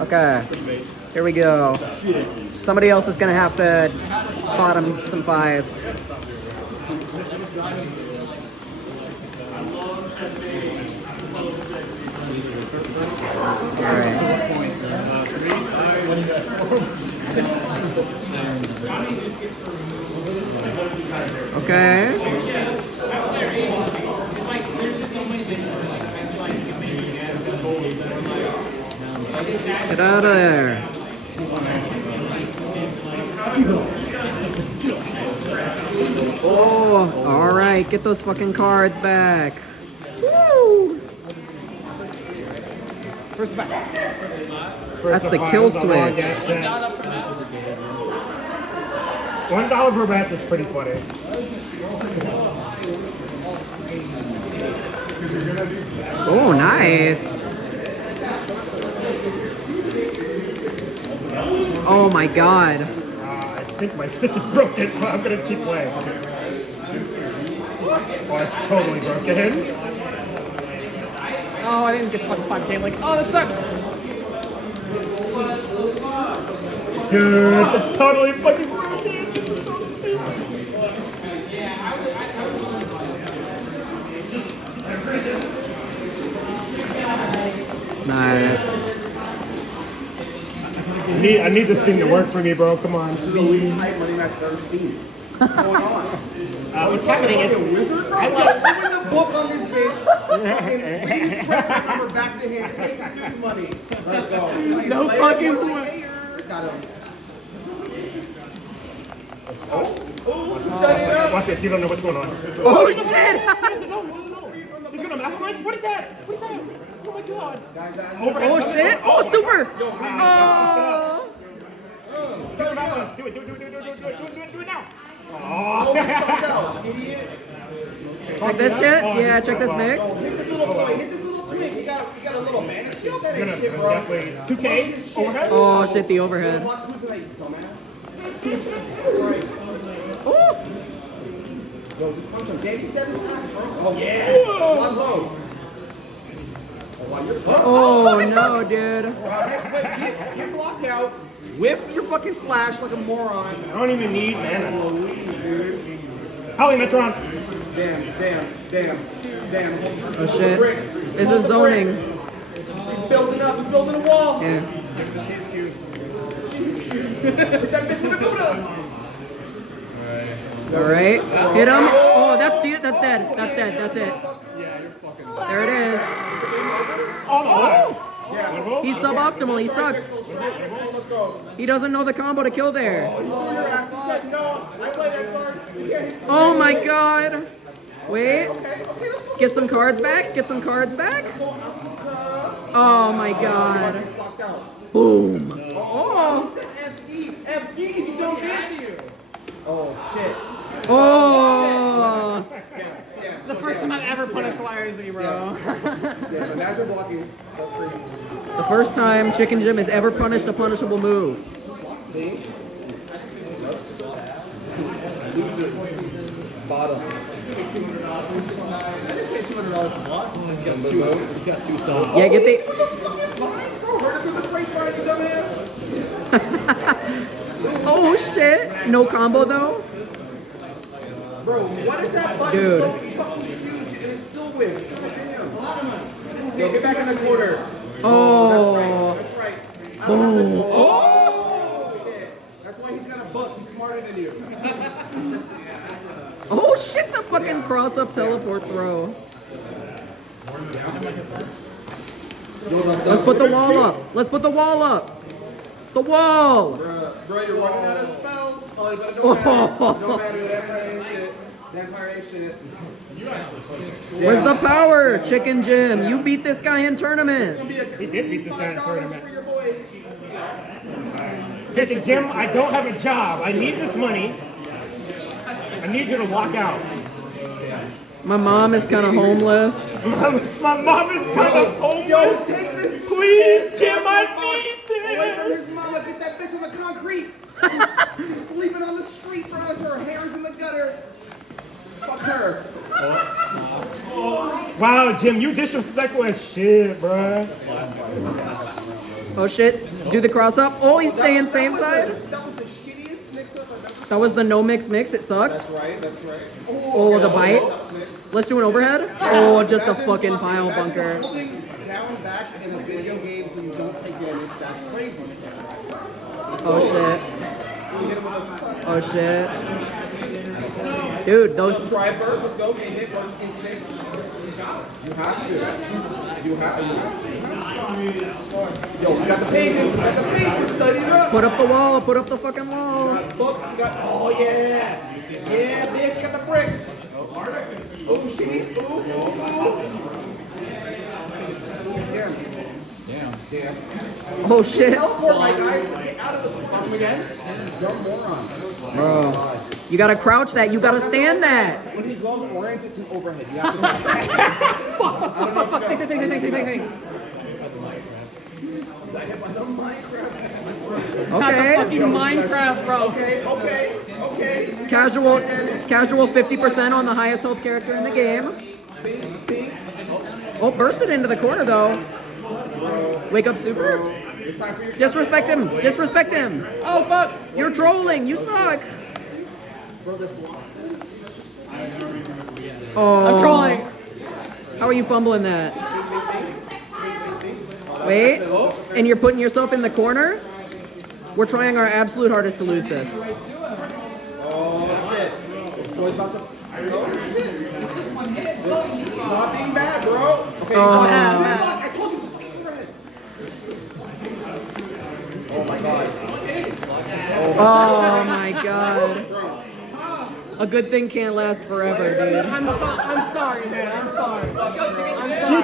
Okay, here we go. Somebody else is gonna have to spot him some fives. All right. Okay. Get out of there. Oh, all right. Get those fucking cards back. Woo! First back. That's the kill switch. $1 per match is pretty funny. Oh, nice. Oh my god. I think my stick is broken, but I'm gonna keep playing. Oh, it's totally broken. Oh, I didn't get the fucking 5K. Like, oh, this sucks. Dude, it's totally fucking broken. Nice. I need this thing to work for me, bro. Come on. This is the least hype money match I've ever seen. What's going on? What's happening is... Wizard, bro? Open the book on this bitch. Fucking read his credit number back to him. Take this dude's money. Let's go. No fucking way. Got him. Oh, he's studying up. Watch this. You don't know what's going on. Oh shit! He's gonna mastermind? What is that? What is that? Oh my god. Oh shit! Oh super! Oh! Do it now. Oh, he stopped out. Idiot. Check this shit. Yeah, check this mix. Hit this little boy. Hit this little twig. He got a little mana shield. That ain't shit, bro. 2K overhead. Oh shit! The overhead. Dumbass. Oh! Yo, just punch him. Danny said his ass, bro. Oh, yeah. One low. Oh, wow, you're smart. Oh no, dude. Wow, nice whip. Get blocked out. Whiff your fucking slash like a moron. I don't even need mana. Holly Metron. Damn. Oh shit! Bricks. This is zoning. He's building up. He's building a wall. Yeah. Hit that bitch with a Gouda. All right. Hit him. Oh, that's dead. That's dead. That's dead. That's it. There it is. Oh no. He's suboptimal. He sucks. Let's go. He doesn't know the combo to kill there. Oh, he threw your ass. He said, no, I play that card. Oh my god. Wait. Okay, let's go. Get some cards back. Get some cards back. Asuka. Oh my god. Socked out. Boom. Oh, he said FD. FDs, you dumb bitch. Oh, shit. Oh. It's the first time I've ever punished YRZ, bro. Yeah, imagine blocking. That's crazy. The first time Chicken Jim has ever punished a punishable move. Losers. Bottom. Yeah, get the. What the fucking vines, bro? Heard of the freight vine, you dumbass? Oh shit. No combo though. Bro, what is that button Dude. so fucking huge and it's still with? Yo, get back in the corner. Oh. That's right. Boom. Oh! Shit. That's why he's got a buck. He's smarter than you. Oh shit, the fucking cross up teleport throw. Let's put the wall up. Let's put the wall up. The wall. Bro, you're running out of spells. Oh, you better no matter. Vampire ain't shit. Vampire ain't shit. Where's the power? Chicken Jim, you beat this guy in tournament. He did beat this guy in $5 tournament. for your boy. Listen, Jim, I don't have a job. I need this money. I need you to walk out. My mom is kind of homeless. My mom is kind of homeless. Yo, take this. Please, Jim, I need Away from this. his mama. Get that bitch on the concrete. She's sleeping on the street, bro. Her hair is in the gutter. Fuck her. Wow, Jim, you disrespectful as shit, bro. Oh shit. Do the cross up. Oh, he's staying same side. That was the shittiest mix-up I've ever seen. That was the no mix mix. It sucked. That's right. Oh, okay, the bite. that was mixed. Let's do an overhead. Oh, just a Imagine fucking pile imagine bunker. Holding down back in a video game so you don't take damage. That's crazy. Oh shit. You hit him with a suck. Oh shit. Dude, those. Try burst. Let's go. Get hit first instinct. You have to. You have to. Yo, we got the pages. We got the pages. Study it up. Put up the wall. Put up the fucking wall. We got books. We got. Oh yeah. Yeah, bitch. Got the bricks. Oh, shitty. Ooh. Damn. Oh shit. Teleport, my guys. Get out of the farm again. Dumb moron. Bro. You gotta crouch that. You gotta stand that. When he glows orange, it's an overhead. You have to. Fuck. Thanks. Okay. Fucking Minecraft, bro. Okay. Casual 50% on the highest health character in the game. Bing. Oh, bursted into the corner though. Wake up super. It's time for your Disrespect him. Disrespect him. Oh fuck. You're trolling. You suck. Oh. I'm trolling. How are you fumbling that? Wait. And you're putting yourself in the corner? We're trying our absolute hardest to lose this. Oh shit. This boy's about to. Oh shit. It's not being bad, bro. Okay. Oh. I told you to fucking overhead. Oh my god. Oh my god. A good thing can't last forever, dude. I'm sorry, man. I'm sorry.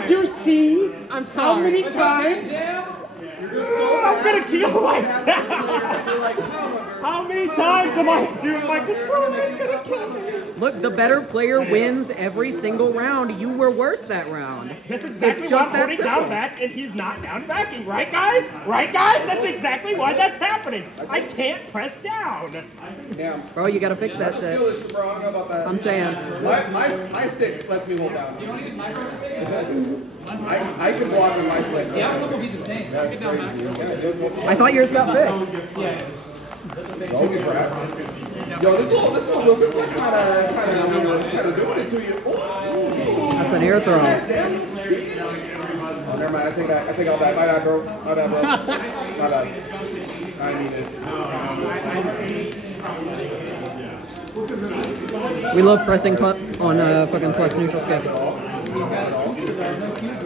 Did you see I'm how sorry. many times I'm gonna kill myself? How many times am I doing my controller's gonna kill me? Look, the better player wins every single round. You were worse that round. That's exactly It's why just I'm that putting down simple. back and he's not down backing, right guys? Right guys? That's exactly why that's happening. I can't press down. Damn. Bro, you gotta fix that Skill shit. issue, bro. I don't know about that. I'm saying. My stick lets me hold down. I can block on my stick. Yeah, it will be the same. That's crazy. I thought yours got fixed. Okay, perhaps. Yo, this little wizard kind of doing it to you. Ooh. That's an air throw. Oh, never mind. I take all that. My bad, bro. My bad. I need it. We love pressing putt on fucking plus neutral skips.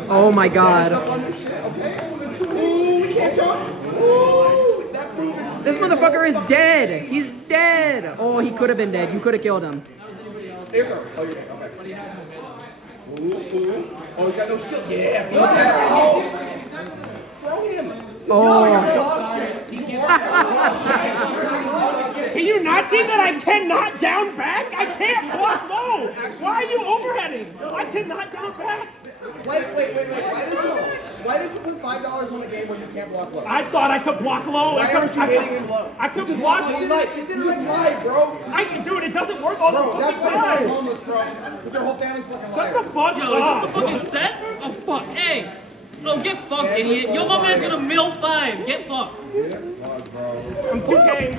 Oh my god. Ooh, we can't jump. Ooh, that move is. This motherfucker is dead. He's dead. Oh, he could have been dead. You could have killed him. There you go. Oh, yeah. Okay. Ooh. Oh, he's got no shield. Yeah. Oh. Throw him. Oh. Can you not see that I cannot down back? I can't block low. Why are you overheading? I cannot down back. Wait. Why did you put $5 on a game where you can't block low? I thought I could block low. Why aren't you hitting him low? I could You just block. You just lied, bro. I can do it. It doesn't work all Bro, the that's fucking why you're time. homeless, bro. Because your whole family's fucking Shut the liars. fuck Yo, up. is this a fucking set? Oh fuck, hey! Oh, get fucked, idiot. Yo, my man's gonna mill 5. Get fucked. I'm 2K.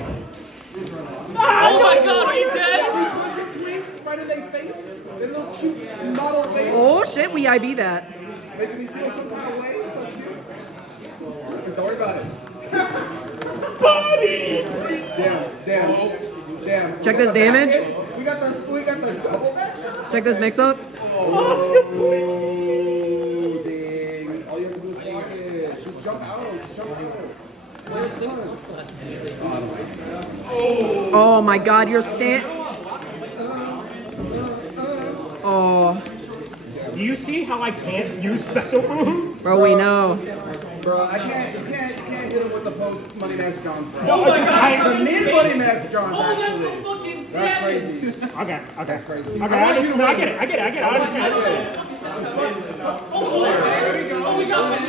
Oh my god, are you dead? Punch your twinks right in their face. Their little cute model face. Oh shit, we IB that. Making me feel some kind of way. So cute. Don't worry about it. Buddy! Damn. Check this damage. We got the double back shot. Check this mix up. Oscar, please. Ooh, dang. All you have to do is block it. Just jump out. Oh my god, you're Oh, Do you see how I can't use special moves? bro, we know. Bro, you can't hit him with the post Money Match Johns, bro. Oh my god. The mid Money Match Johns, Oh, that's so actually. fucking That's dead. crazy. Okay. That's crazy. Okay, I get it. I understand. Oh, we got it.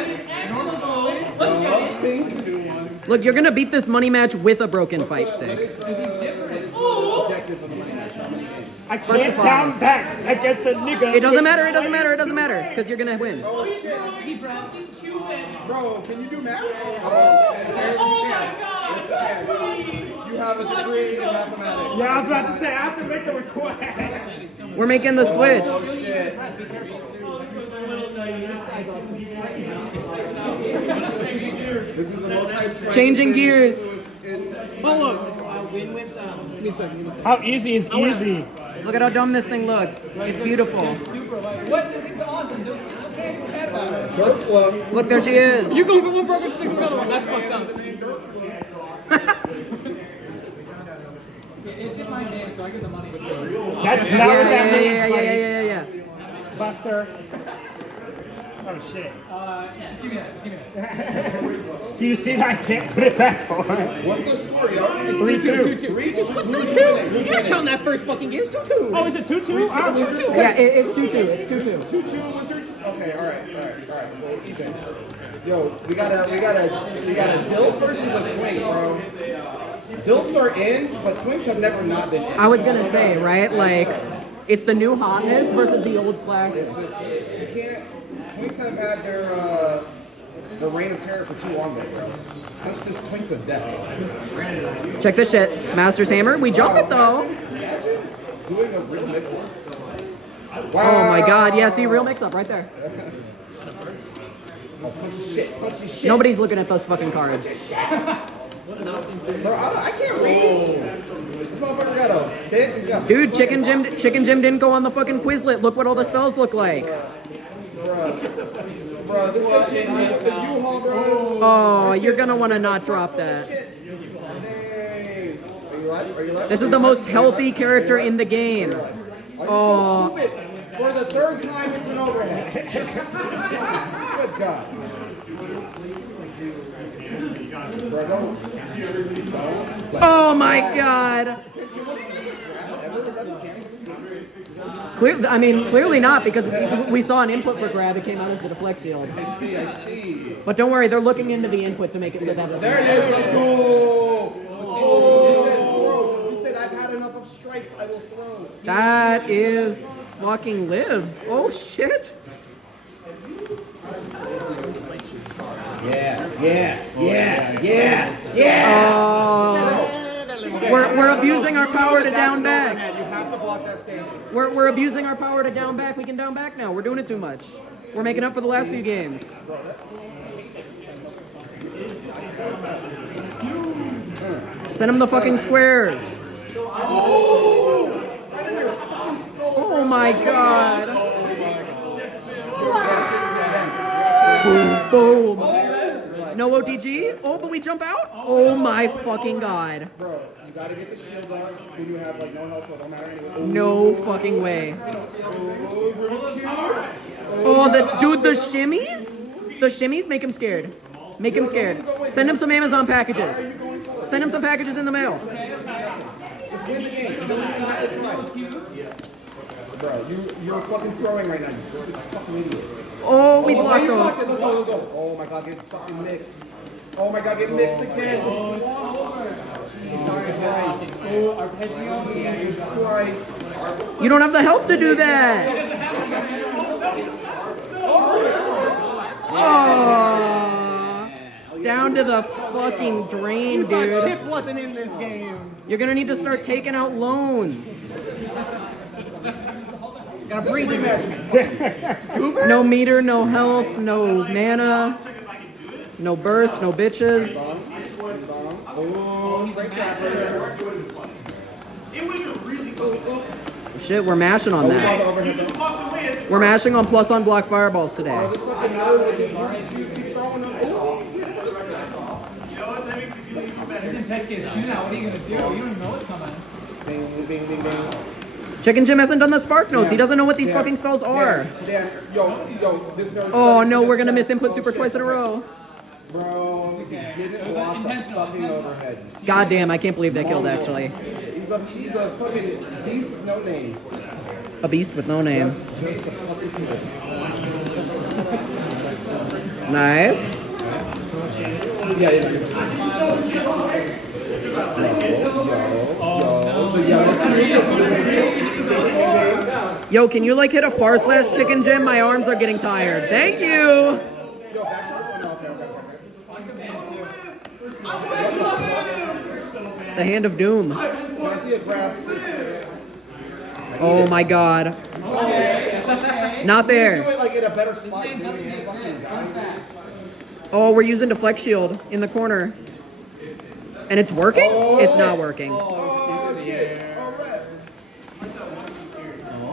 Let's get it. Look, you're gonna beat this money match with a broken fight stick. Objective of the Money Match. How many games? I can't down back against a nigga. It doesn't matter, because you're gonna win. Oh, shit. He brought me Cuban. Bro, can you do math? Oh, Oh my God! yes, you can. You have a degree in mathematics. Yeah, I was about to say, I have to make a request. We're making the switch. Oh, shit. This is the most hyped Changing gears. Oh, look. Win with, How easy is easy? Look at how dumb this thing looks. It's beautiful. Dirt flow. Look, there she is. You go for one broken stick with another one. That's fucked up. That's not Yeah, what that yeah, means, yeah, buddy. yeah. Buster. Oh shit. Do you see that? I can't put it back on. What's the score, yo? 3-2. 3-2. What the Who's two? winning? Who's You're not winning? counting that first fucking game. It's 2-2. Oh, is it 2-2? It's 2-2. Yeah, it's 2-2. It's 2-2. 2-2 Wizards. Okay, all right. So even. Yo, we got a Dilf versus a Twink, bro. Dilfs are in, but Twinks have never not been in. I was gonna say, right? Like, it's the new hotness versus the old classic. You can't. Twinks have had their reign of terror for too long, bro. Touch this Twink to death. Check this shit. Master's Hammer. We jump it though. Imagine doing a real mix-up. Oh my god. Yeah, see, real mix-up right there. Oh, punchy shit. Nobody's looking at those fucking cards. Bro, I can't read. This motherfucker got a stick. He's got. Dude, Chicken Jim didn't go on the fucking Quizlet. Look what all the spells look like. Bro, this bitch hit me with the U-Haul, bro. Oh, you're gonna want to not drop that. Shit. Dang. Are you live? This is the most healthy character in the game. Are you Oh. so stupid? For the third time, it's an overhead. Good God. Bro, don't. Oh my god. Clearly not, because we saw an input for grab. It came out as the deflect shield. I see. But don't worry, they're looking into the input to make it so that doesn't. There it is. Let's go. Oh. He said, I've had enough of strikes. I will throw. That is fucking live. Oh shit. Yeah. Oh. We're abusing our power to down back. You have to block that stand. We're abusing our power to down back. We can down back now. We're doing it too much. We're making up for the last few games. Send him the fucking squares. Oh my god. Boom, boom. No OTG? Oh, but we jump out? Oh my fucking god. Bro, you gotta get the shield on when you have like no health, so it don't matter anyway. No fucking way. Oh, the shimmies? The shimmies make him scared. Make him scared. Send him some Amazon packages. Send him some packages in the mail. Just win the game. You don't even have to try. Bro, you're fucking throwing right now, you stupid fucking idiot. Oh, we Oh, blocked you blocked those. it. Let's go, let's go. Oh my god, get fucking mixed. Oh my god, get mixed again. Jesus Christ. You don't have the health to do that. Oh, down to the fucking drain, dude. Chip wasn't in this game. You're gonna need to start taking out loans. Gotta breathe in No meter, no health, no mana, no burst, no bitches. Oh, Frank Trappers. Shit, we're mashing on that. We're mashing on plus on block fireballs today. This fucking nerd with his rookie shoes keep throwing them. Oh, bing, bing, bing, bing. Chicken Jim hasn't done the spark notes. He doesn't know what these fucking spells are. Damn, yo, this nerd. Oh no, we're gonna miss input super twice in a row. Bro, he didn't block the fucking overhead. God damn, I can't believe that killed actually. He's a fucking beast with no name. A beast with no name. Just a fucking kid. Nice. Yo, can you like hit a // Chicken Jim? My arms are getting tired. Thank you. Yo, back shots? Oh, no, okay. The hand of doom. Can I see a grab? Oh my god. Not Do there. it like in a better spot, dude. You fucking guy. Oh, we're using deflect shield in the corner. And it's working? It's not working. Oh, shit. Alright.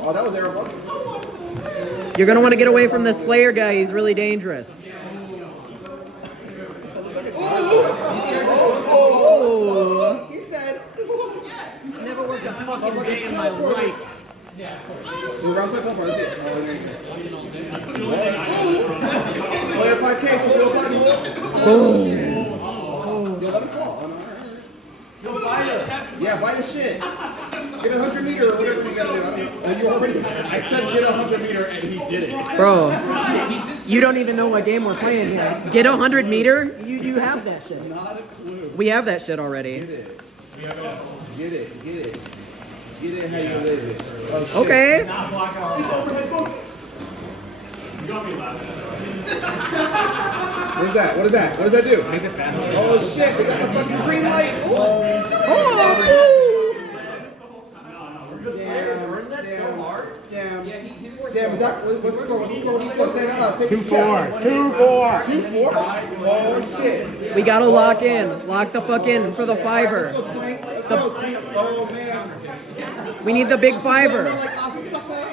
Oh, that was terrible. You're gonna want to get away from this Slayer guy. He's really dangerous. Oh. He said. Never worked a fucking day in my life. Dude, round set up. Let's see it. Slayer 5K, so real body. Boom. Yo, let him fall. Yeah, buy the shit. Get 100 meter or whatever you gotta do. And you already, I said get 100 meter and he did it. Bro, you don't even know what game we're playing here. Get 100 meter? You have that shit. Not a clue. We have that shit already. Get it. Get it. Get it. Get it how you live it. Oh, shit. Okay. What is that? What is that? What does that do? Oh shit, we got the fucking green light. Ooh. Oh. Damn, is that, what's the score? What's the score? What's the score? Say it out loud. Say it 2-4. 2-4. 2-4? Oh shit. We gotta lock in. Lock the fuck in for the fiver. Let's go, Twink. Let's go, Twink. Oh man. We need the big We're fiver. like, ah, sucker.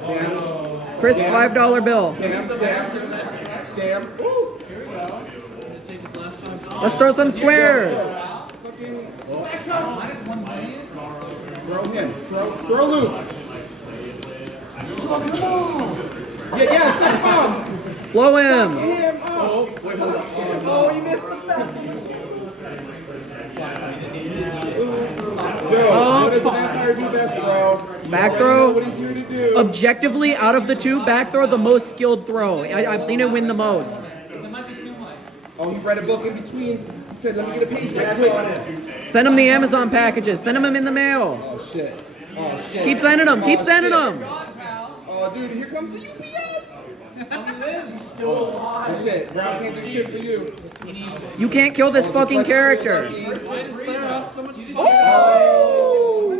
Damn. Crisp $5 bill. Damn. Ooh. Let's throw some squares. Fucking. Throw him. Throw loops. Suck him off. Yeah, suck him off. Blow him. Him off. Oh, you missed the back. Yo, what does an vampire do best, bro? Back throw. What he's here to do. Objectively, out of the two, back throw the most skilled throw. I've seen it win the most. Oh, he read a book in between. He said, let me get a page right quick. Send him the Amazon packages. Send them in the mail. Oh, shit. Oh, shit. Keep sending them. Keep sending them. Oh, dude, here comes the UPS. Oh, shit. Brown can't do shit for you. You can't kill this fucking character. Oh!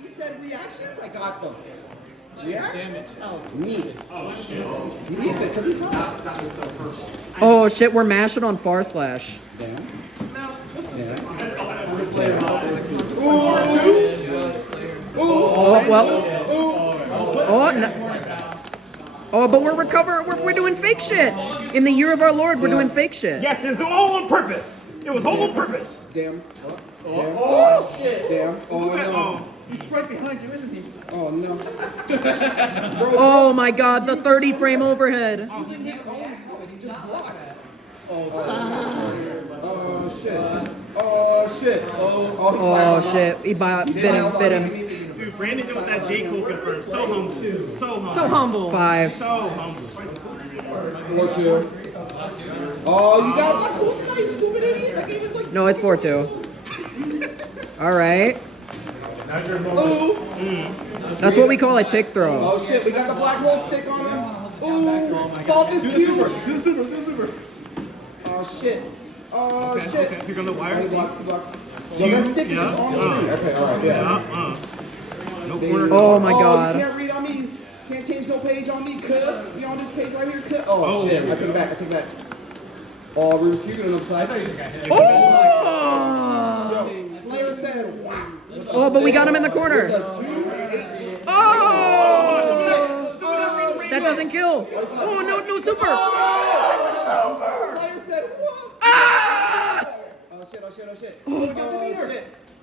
He said reactions? I got them. Reactions? Neat. He needs it because he's hot. Oh shit, we're mashing on far slash. Damn. Ooh, two. Oh well. Oh no. Oh, but we're doing fake shit. In the year of our Lord, we're doing fake shit. Yes, it was all on purpose. It was all on purpose. Damn. Oh, shit. Damn. Oh, no. He's right behind you, isn't he? Oh, no. Oh my god, the 30 frame overhead. He just blocked. Oh, shit. Oh, shit. Oh shit, he bit him. Dude, Brandon with that J. Cole confirmed. So humble. So humble. So humble. 5. So humble. 4-2. Oh, you got that cool tonight, stupid idiot. That game is like. No, it's 4-2. Alright. Ooh. That's what we call a tick throw. Oh shit, we got the black hole stick on him. Ooh, salt this cube. Oh shit. Oh shit. Here come the wires. He blocks. Yo, that stick is just on the screen. Okay, alright, yeah. No corner. Oh my Oh, god. you can't read on me. Can't change no page on me, cut. You on this page right here, cut. Oh shit, I take it back. Oh, Rubik's Cube on the other side. Oh! Yo, Slayer said, wow. Oh, but we got him in the corner. Oh! That doesn't kill. Oh, no super. Slayer said, what? Ah! Oh shit. Oh, we got the meter.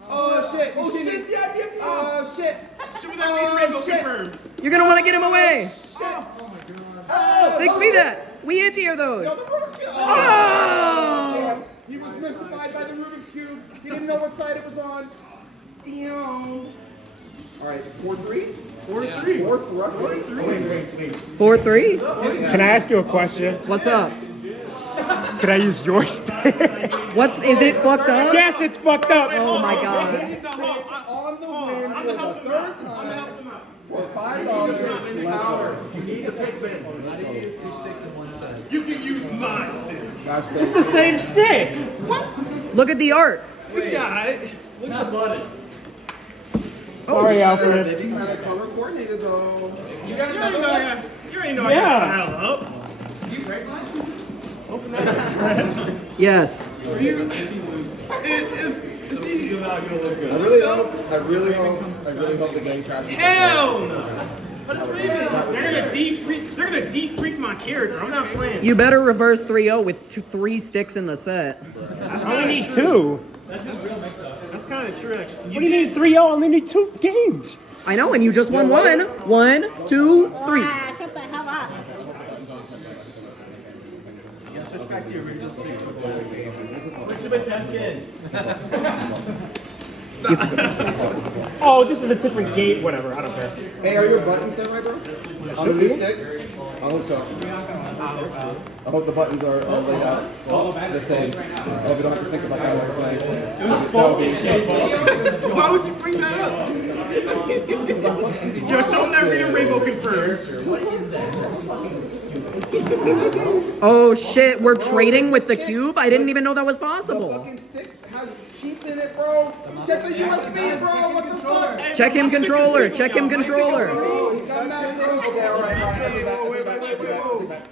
Oh shit. Oh shit. Oh shit. Shoot with that meter rainbow confirmed. You're gonna want to get him away. Shit. 6B that. We anti-air those. Yo, the Rubik's Cube. Oh! Damn. He was mystified by the Rubik's Cube. He didn't know what side it was on. Damn. Alright, 4-3? 4-3. 4-3. Can I ask you a question? What's up? Can I use your stick? Is it fucked up? Yes, it's fucked up. Oh my god. On the win for the third time for $5. Let's go. You can use my stick. Got Last It's base. the same stick. Look at the art. Yeah, Sorry, Alfred. They be kind of color coordinated though. you already know I Yeah. can style up. Yes. Is he? I really hope the game crashes. Hell no! But it's Raven. They're gonna defreak my character. I'm not playing. You better reverse 3-0 with 3 sticks in the set. That's I only kinda need true. 2. That's kind of true, actually. What do you need 3-0? I only need 2 games. I know, and you just won 1. 1, 2, 3. Shut the hell up. Oh, this is a different gate. Whatever. I don't care. Hey, are your buttons set right, bro? On the new stick? I hope so. I hope the buttons are laid out the same. I hope we don't have to think about that when we're playing. That would be stressful. Why would you bring that up? Yo, show them that reading rainbow confirmed. Oh shit, we're trading with the cube? I didn't even know that was The possible. fucking stick has cheats in it, bro. Check the USB, bro. What the fuck? Check him controller, check him controller. He's got macros. Okay, all right.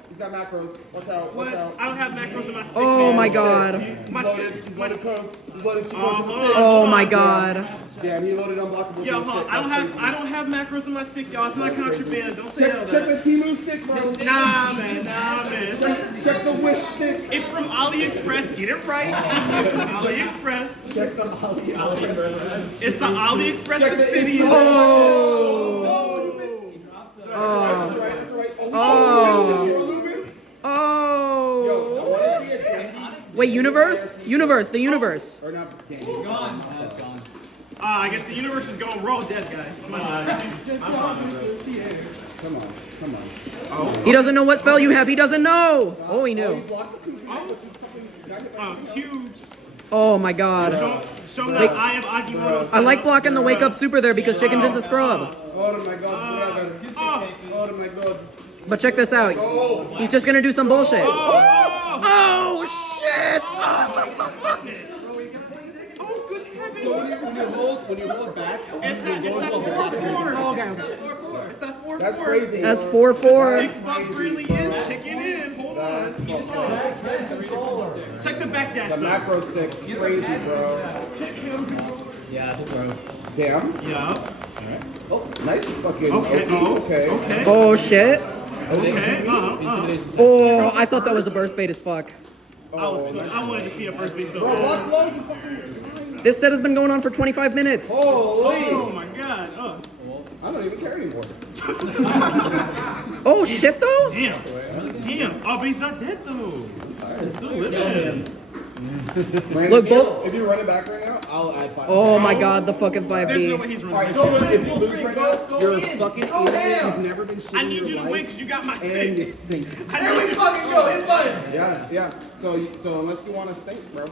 He's got macros. Watch out. What? Watch out. I don't have macros in my stick. Oh man. my god. My stick. He's My loaded stick. codes. He's loaded cheat codes to the hold stick. on. Oh my god. Damn, he loaded unblockable. Yo, to the hold on. stick. I don't have macros in my stick, y'all. It's not contraband. Don't say all Check that. the Timu stick, bro. Nah, man. Check the Wish stick. It's from AliExpress. Get it right. It's from AliExpress. Check the AliExpress. It's the AliExpress Check the obsidian. Oh. That's right. That's right. Oh. Yo, I Oh. want to see a game. Wait, universe? Universe, the universe. Or not game. I guess the universe is going. We're all dead, guys. My bad. Come on. He doesn't know what spell you have. He doesn't know. Oh, he Oh, you knew. blocked the Kuzi, but you fucking got hit by the Cubes. Oh my god. Show them that I have Agimoto. I like blocking the wake up super there because Chicken's into scrub. Oh my god. Oh my god. But check this out. He's just gonna do some bullshit. Oh shit! Oh, good heavens. So when you hold back, It's that 4-4. Okay. It's that 4-4. that's crazy. That's 4-4. Stick buff really is kicking in. Hold on. Check the backdash The though. macro stick's crazy, bro. Damn. Yeah. Nice fucking. Okay. Okay. Okay. Oh shit. Okay. Oh, I thought that was a burst bait as fuck. I wanted to see a first base so Bro, bad. block low, you fucking. This set has been going on for 25 minutes. Holy. Oh my god. I don't even care anymore. Oh shit though? Damn. Oh, but he's not dead though. He's still living. Brandon, Look, both. if you run it back right now, I'll add 5. Oh my god, the fucking There's no way 5D. he's Alright, running. if you lose right now, you're a fucking idiot. You've never been shit I in need your you to life, win because you got my and you stick. stink. I need you Yeah. So unless you want to stink, bro. to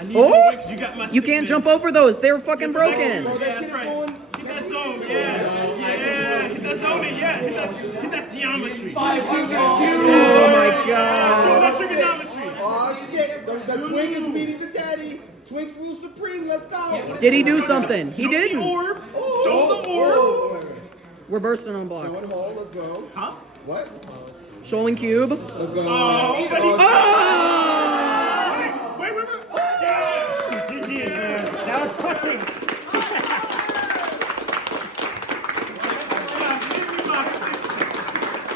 win because you got my stick. You can't man. jump over those. They're fucking Bro, broken. that that's shit right. going. Hit that zone, yeah. Hit that zone, hit that geometry. Oh my Show god. that trigonometry. Oh shit! The twink is beating the daddy. Twinks rule supreme. Let's go. Did he do something? He Show the didn't. orb. Show the orb. We're bursting on block. One hole. Let's go. Huh? What? Showing cube. Let's go. Oh, but he. Oh!